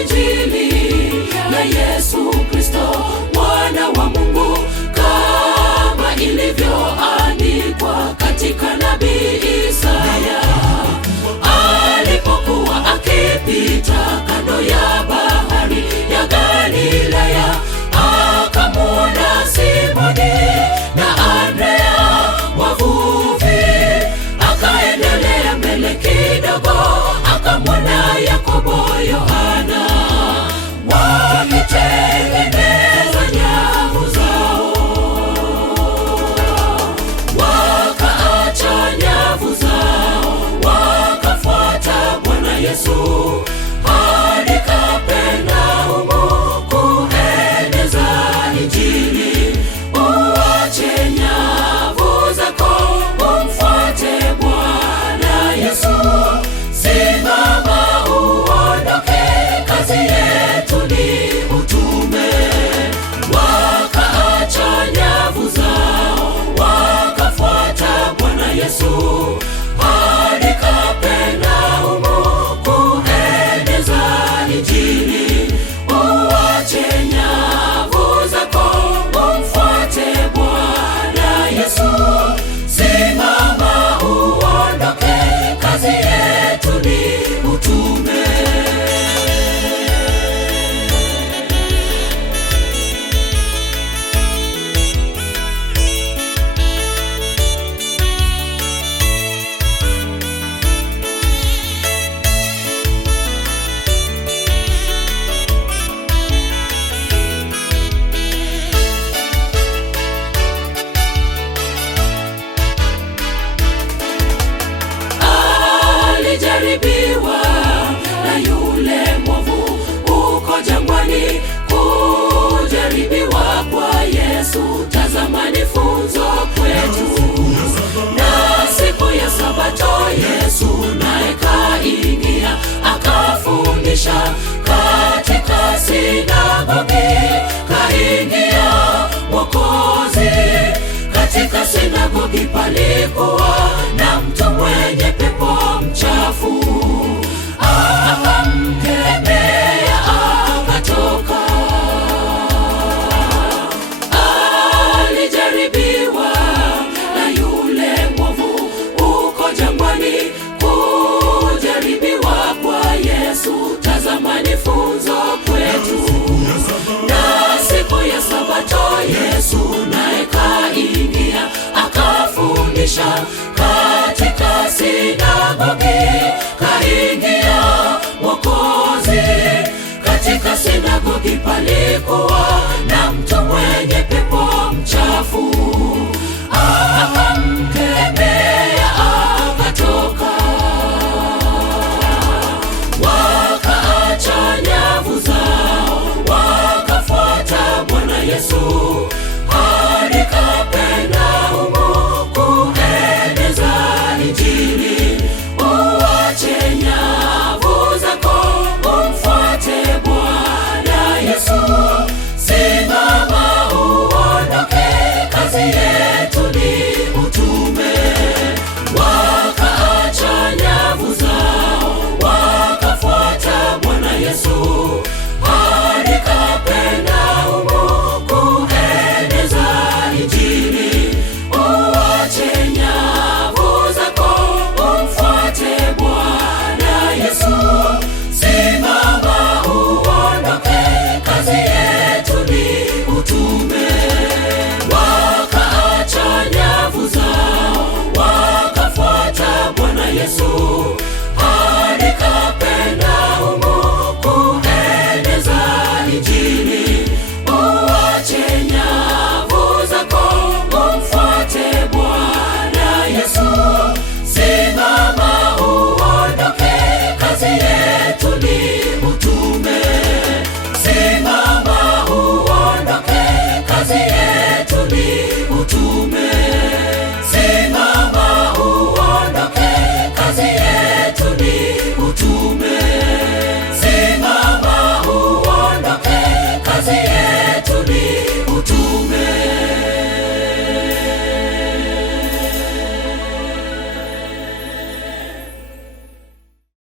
Injili ya Yesu Kristo mwana wa Mungu, kama ilivyoandikwa katika nabii Isaya alipokuwa akipita kando ya bahari ya Galilaya, akamwona Simoni na Andrea wavuvi. Akaendelea mbele kidogo, akamwona Yakobo, Yohana wakitengeneza nyavu zao. Wakaacha nyavu zao, wakafuata Bwana Yesu hadi Kapernaumu kueneza Injili. Uache nyavu zako, umfuate Bwana Yesu. Simama uondoke, kazi yetu ni utume. Wakaacha nyavu zao, wakafuata Bwana Yesu hadi Kapernaumu kueneza Injili. Uache nyavu zako, umfuate Bwana Yesu. Simama uondoke, kazi yetu ni utume. Alijaribiwa na yule mwovu uko jangwani. Kujaribiwa kwa Yesu, tazama ni funzo kwetu. Na siku ya Sabato Yesu naye kaingia, akafundisha katika sinagogi. Kaingia Mwokozi, katika sinagogi palikuwa na mtu mwenye pepo mchafu. Akamkemea akatoka. Alijaribiwa na yule mwovu uko jangwani. Kujaribiwa kwa Yesu, tazama ni funzo kwetu. Na siku ya Sabato Yesu naye kaingia, akafundisha katika sinagogi. Kaingia Mwokozi, katika sinagogi palikuwa